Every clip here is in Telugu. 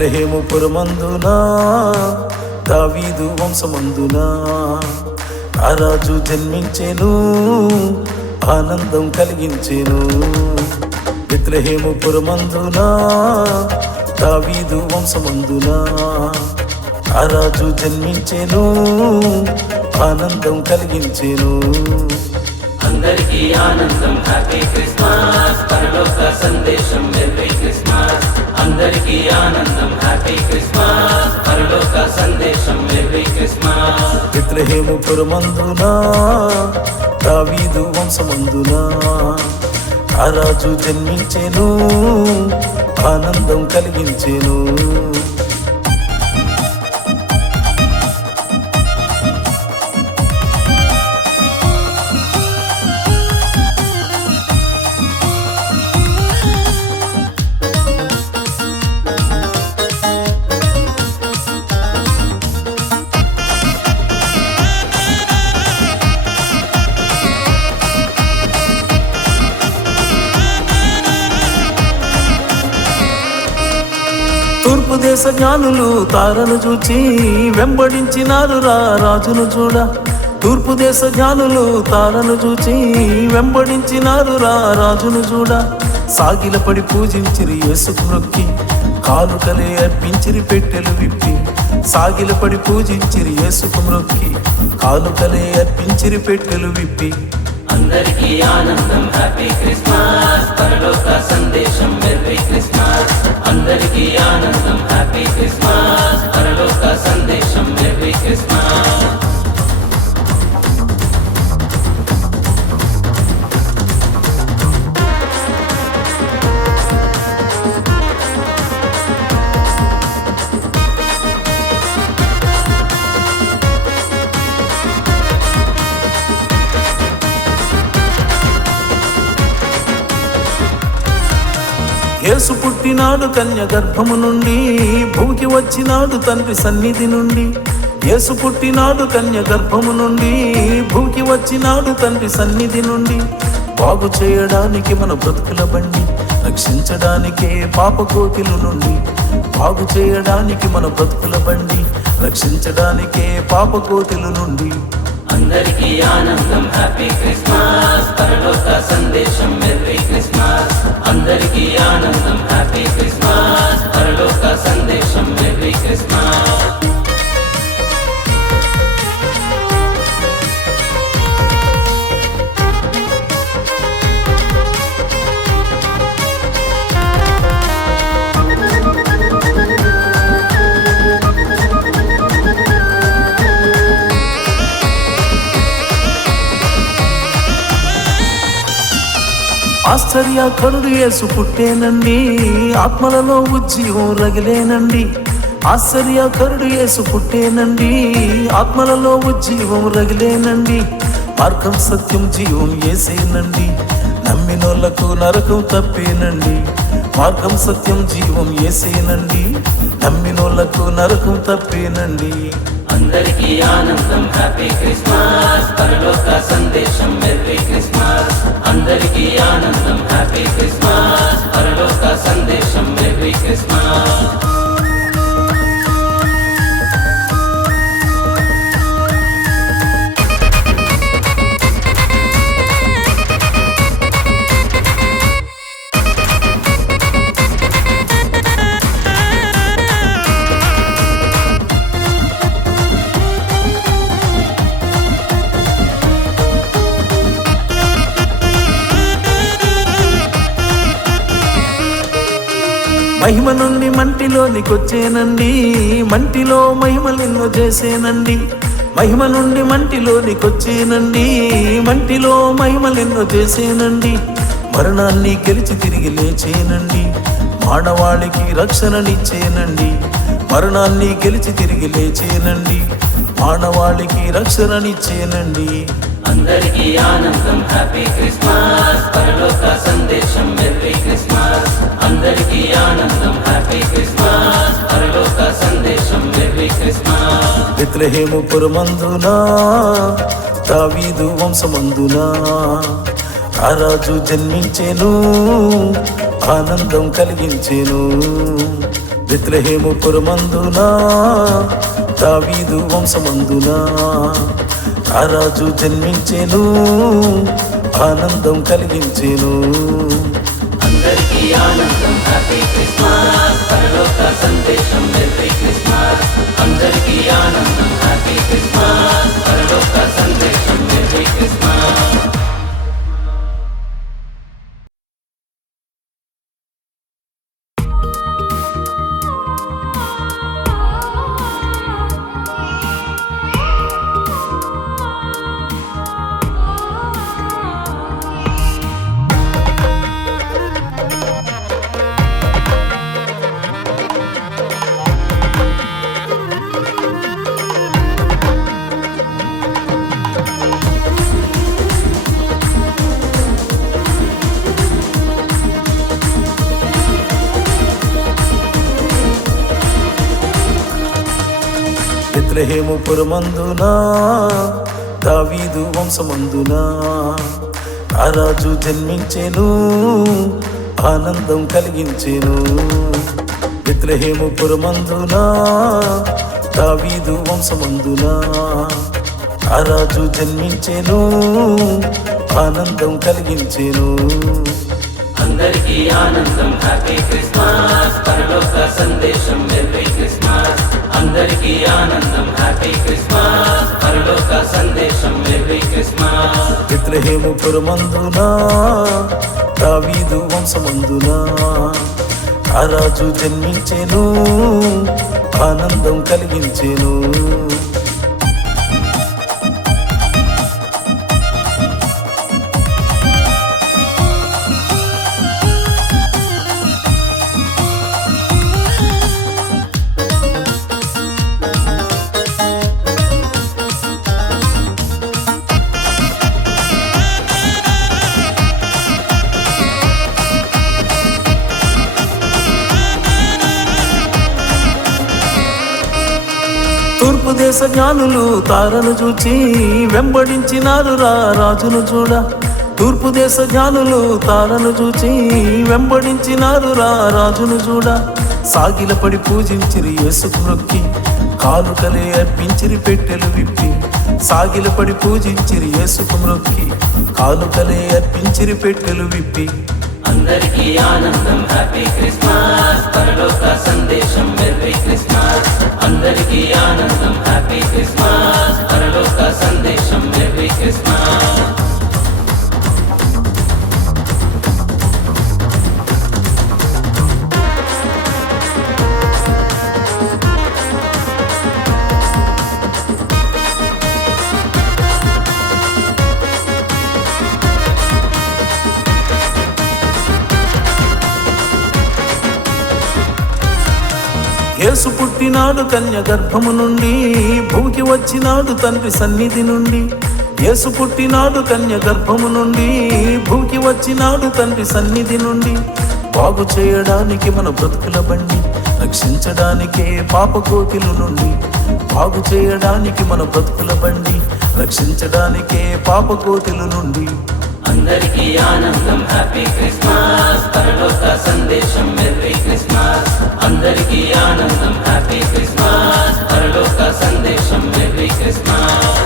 బెత్లెహేము పురమందునా దావీదు వంశమందునా ఆ రాజు జన్మించెను, ఆనందం కలిగించెను. బెత్లెహేము పురమందునా దావీదు వంశమందునా ఆ రాజు జన్మించెను, ఆనందం కలిగించెను. అందరికీ ఆనందం, హ్యాపీ క్రిస్మస్, పరలోక సందేశం, మెర్రీ క్రిస్మస్. అందరికీ ఆనందం, హ్యాపీ క్రిస్మస్, పరలోక సందేశం, మెర్రీ క్రిస్మస్. బెత్లెహేము పురమందునా దావీదు వంశమందునా ఆ రాజు జన్మించెను, ఆనందం కలిగించెను. తూర్పు దేశ జ్ఞానులు తారను చూచి వెంబడించినారు రాజును చూడ. తూర్పు దేశ జ్ఞానులు తారను చూచి వెంబడించినారు రాజును చూడ. సాగిలపడి పూజించిరి యేసుకు మొక్కి, కానుకలే అర్పించిరి పెట్టెలు విప్పి. సాగిలపడి పూజించిరి యేసుకు మొక్కి, కానుకలే అర్పించిరి పెట్టెలు విప్పి. అందరికీ ఆనందం, హ్యాపీ క్రిస్మస్, పరలోక సందేశం, మెర్రీ క్రిస్మస్. అందరికీ ఆనందం, హ్యాపీ క్రిస్మస్, పరలోక సందేశం, మెర్రీ క్రిస్మస్. యేసు పుట్టినాడు కన్య గర్భము నుండి, భూమికి వచ్చినాడు తండ్రి సన్నిధి నుండి. యేసు పుట్టినాడు కన్య గర్భము నుండి, భూమికి వచ్చినాడు తండ్రి సన్నిధి నుండి. బాగు చేయడానికి మన బ్రతుకుల బండి, రక్షించడానికే పాప కోకిల నుండి. బాగు చేయడానికి మన బ్రతుకుల బండి, రక్షించడానికే పాప కోకిల నుండి. అందరికీ ఆనందం, హ్యాపీ క్రిస్మస్, పరలోక సందేశం, మెర్రీ క్రిస్మస్. అందరికీ ఆనందం, హ్యాపీ క్రిస్మస్, పరలోక సందేశం, మెర్రీ క్రిస్మస్. ఆశ్చర్యకరుడు యేసు పుట్టేనండి, ఆత్మలలో ఉజ్జీవం రగిలేనండి. ఆశ్చర్యకరుడు యేసు పుట్టేనండి, ఆత్మలలో ఉజ్జీవం రగిలేనండి. మార్గం సత్యం జీవం యేసేనండి, నమ్మినోళ్లకు నరకం తప్పేనండి. మార్గం సత్యం జీవం యేసేనండి, నమ్మినోళ్లకు నరకం తప్పేనండి. అందరికీ ఆనందం, హ్యాపీ క్రిస్మస్, పరలోక సందేశం, మెర్రీ క్రిస్మస్. అందరికీ ఆనందం, హ్యాపీ క్రిస్మస్, పరలోక సందేశం, మెర్రీ క్రిస్మస్. మహిమ నుండి మంటిలోనికొచ్చేనండి, మంటిలో మహిమలెన్నో చేసేనండి. మహిమ నుండి మంటిలోనికొచ్చేనండి, మంటిలో మహిమలెన్నో చేసేనండి. మరణాన్ని గెలిచి తిరిగి లేచేనండి, మానవాళికి రక్షణనిచ్చేనండి. మరణాన్ని గెలిచి తిరిగి లేచేనండి, మానవాళికి రక్షణనిచ్చేనండి. అందరికీ ఆనందం, హ్యాపీ క్రిస్మస్, పరలోక సందేశం, మెర్రీ క్రిస్మస్. అందరికీ ఆనందం, హ్యాపీ క్రిస్మస్, పరలోక సందేశం, మెర్రీ క్రిస్మస్. బెత్లెహేము పురమందునా దావీదు వంశమందునా ఆ రాజు జన్మించెను, ఆనందం కలిగించెను. బెత్లెహేము పురమందునా దావీదు వంశమందునా ఆ రాజు జన్మించెను, ఆనందం కలిగించెను. అందరికీ ఆనందం హ్యాపీ క్రిస్మస్, పరలోక సందేశం మెర్రీ క్రిస్మస్. అందరికీ ఆనందం హ్యాపీ క్రిస్మస్, పరలోక సందేశం మెర్రీ క్రిస్మస్. బెత్లెహేము పురమందునా దావీదు వంశమందునా ఆ రాజు జన్మించెను, ఆనందం కలిగించెను. బెత్లెహేము పురమందునా దావీదు వంశమందునా ఆ రాజు జన్మించెను, ఆనందం కలిగించెను. అందరికీ ఆనందం హ్యాపీ క్రిస్మస్, పరలోక సందేశం మెర్రీ క్రిస్మస్. అందరికీ ఆనందం హ్యాపీ క్రిస్మస్, పరలోక సందేశం మెర్రీ క్రిస్మస్. బెత్లెహేము పురమందునా దావీదు వంశమందునా ఆ రాజు జన్మించెను, ఆనందం కలిగించెను. తూర్పు దేశ జ్ఞానులు తారను చూచి వెంబడించినారు రాజును చూడ. తూర్పు దేశ జ్ఞానులు తారను చూచి వెంబడించినారు రాజును చూడ. సాగిలపడి పూజించిరి యేసుకు మొక్కి, కానుకలే అర్పించిరి పెట్టెలు విప్పి. సాగిలపడి పూజించిరి యేసుకు మొక్కి, కానుకలే అర్పించిరి పెట్టెలు విప్పి. అందరికీ ఆనందం హ్యాపీ క్రిస్మస్, పరలోక సందేశం మెర్రీ క్రిస్మస్. అందరికీ ఆనందం హ్యాపీ క్రిస్మస్, పరలోక సందేశం మెర్రీ క్రిస్మస్. యేసు పుట్టినాడు కన్య గర్భము నుండి, భూకి వచ్చినాడు తండ్రి సన్నిధి నుండి. యేసు పుట్టినాడు కన్య గర్భము నుండి, భూకి వచ్చినాడు తండ్రి సన్నిధి నుండి. బాగు చేయడానికి మన బ్రతుకుల బండి, రక్షించడానికే పాప కోతిల నుండి. బాగు చేయడానికి మన బ్రతుకుల బండి, రక్షించడానికే పాప కోతిల నుండి. అందరికీ ఆనందం హ్యాపీ క్రిస్మస్, పరలోక సందేశం మెర్రీ క్రిస్మస్. అందరికీ ఆనందం హ్యాపీ క్రిస్మస్, పరలోక సందేశం మెర్రీ క్రిస్మస్.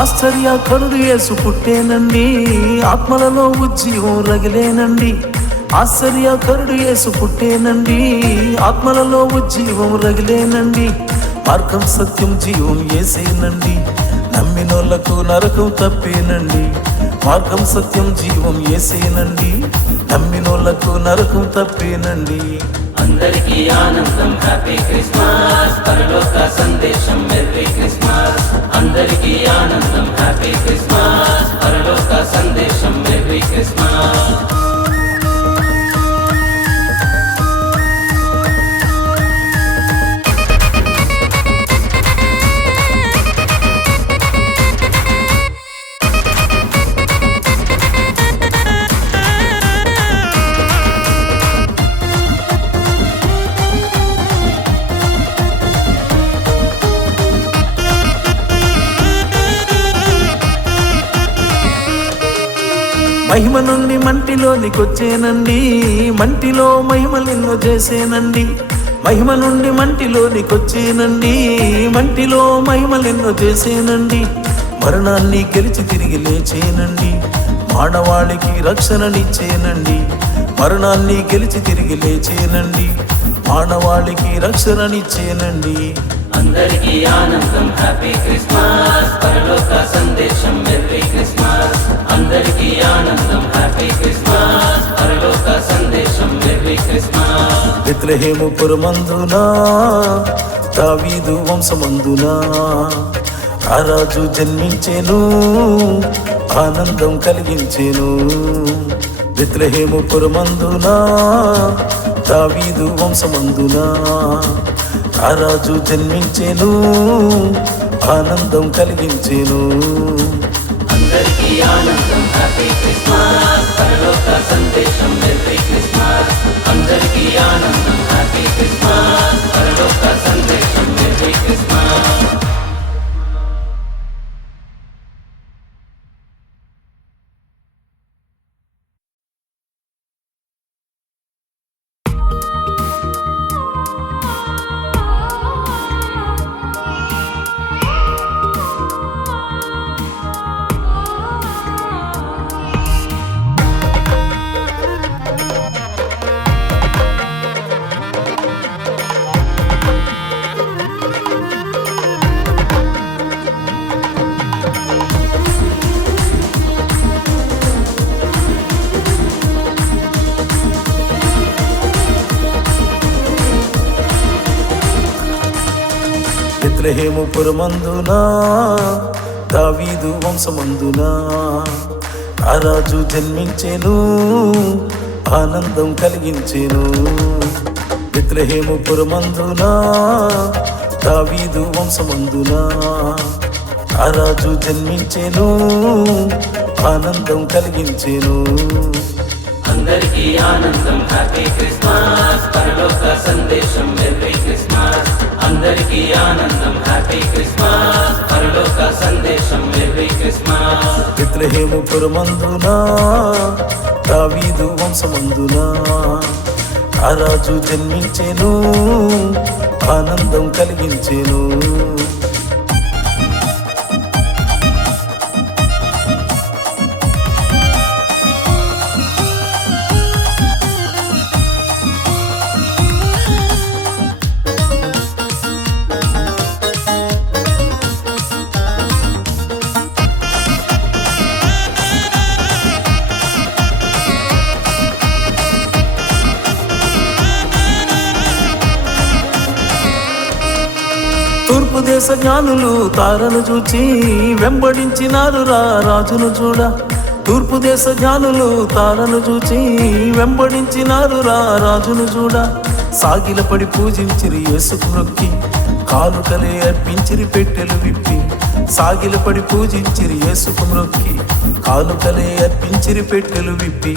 ఆశ్చర్యకరుడు యేసు పుట్టేనండి, ఆత్మలలో ఉజ్జీవం రగిలేనండి. ఆశ్చర్యకరుడు యేసు పుట్టేనండి, ఆత్మలలో ఉజ్జీవం రగిలేనండి. మార్గం సత్యం జీవం యేసేనండి, నమ్మినోళ్లకు నరకం తప్పేనండి. మార్గం సత్యం జీవం యేసేనండి, నమ్మినోళ్లకు నరకం తప్పేనండి. అందరికీ ఆనందం హ్యాపీ క్రిస్మస్, పరలోక సందేశం మెర్రీ క్రిస్మస్. అందరికీ ఆనందం హ్యాపీ క్రిస్మస్, పరలోక సందేశం మెర్రీ క్రిస్మస్. మహిమ నుండి మంటిలోనికొచ్చేనండి, మంటిలో మహిమలెన్నో చేసేనండి. మహిమ నుండి మంటిలోనికొచ్చేనండి, మంటిలో మహిమలెన్నో చేసేనండి. మరణాన్ని గెలిచి తిరిగి లేచేనండి, మానవాళికి రక్షణనిచ్చేనండి. మరణాన్ని గెలిచి తిరిగి లేచేనండి, మానవాళికి రక్షణనిచ్చేనండి. అందరికీ ఆనందం హ్యాపీ క్రిస్మస్, పరలోక సందేశం మెర్రీ క్రిస్మస్. అందరికీ ఆనందం హ్యాపీ క్రిస్మస్, పరలోక సందేశం మెర్రీ క్రిస్మస్. బెత్లెహేము పురమందునా, దావీదు వంశమందునా ఆ రాజు జన్మించెను, ఆనందం కలిగించెను. బెత్లెహేము పురమందునా, దావీదు వంశమందునా ఆ రాజు జన్మించెను, ఆనందం కలిగించెను. అందరికీ ఆనందం హ్యాపీ క్రిస్మస్, పరలోక సందేశం మెర్రీ క్రిస్మస్. అందరికీ ఆనందం హ్యాపీ క్రిస్మస్, పరలోక సందేశం మెర్రీ క్రిస్మస్. బెత్లెహేము పురమందునా, దావీదు వంశమందునా ఆ రాజు జన్మించెను, ఆనందం కలిగించెను. బెత్లెహేము పురమందునా, దావీదు వంశమందునా ఆ రాజు జన్మించెను, ఆనందం కలిగించెను. అందరికీ ఆనందం హ్యాపీ క్రిస్మస్, పరలోక సందేశం మెర్రీ క్రిస్మస్. అందరికీ ఆనందం హ్యాపీ క్రిస్మస్, పరలోక సందేశం మెర్రీ క్రిస్మస్. బెత్లెహేము పురమందునా, దావీదు వంశమందునా ఆ రాజు జన్మించెను, ఆనందం కలిగించెను. తూర్పు దేశ జ్ఞానులు తారను చూచి వెంబడించినారు రాజును చూడ. తూర్పు దేశ జ్ఞానులు తారను చూచి వెంబడించినారు రాజును చూడ. సాగిలపడి పూజించిరి యేసుకు మొక్కి, కానుకలే అర్పించిరి పెట్టెలు విప్పి. సాగిలపడి పూజించిరి యేసుకు మొక్కి, కానుకలే అర్పించిరి పెట్టెలు విప్పి.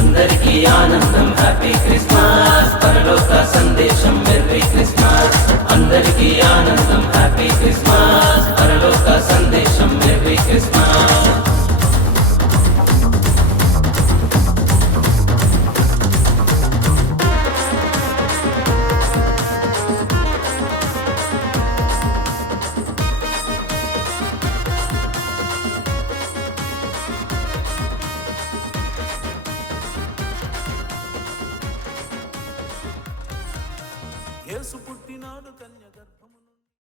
అందరికీ ఆనందం హ్యాపీ క్రిస్మస్, పరలోక సందేశం మెర్రీ క్రిస్మస్. అందరికీ ఆనందం హ్యాపీ క్రిస్మస్, పరలోక సందేశం మెర్రీ క్రిస్మస్. యేసు పుట్టినాడు కన్య గర్భ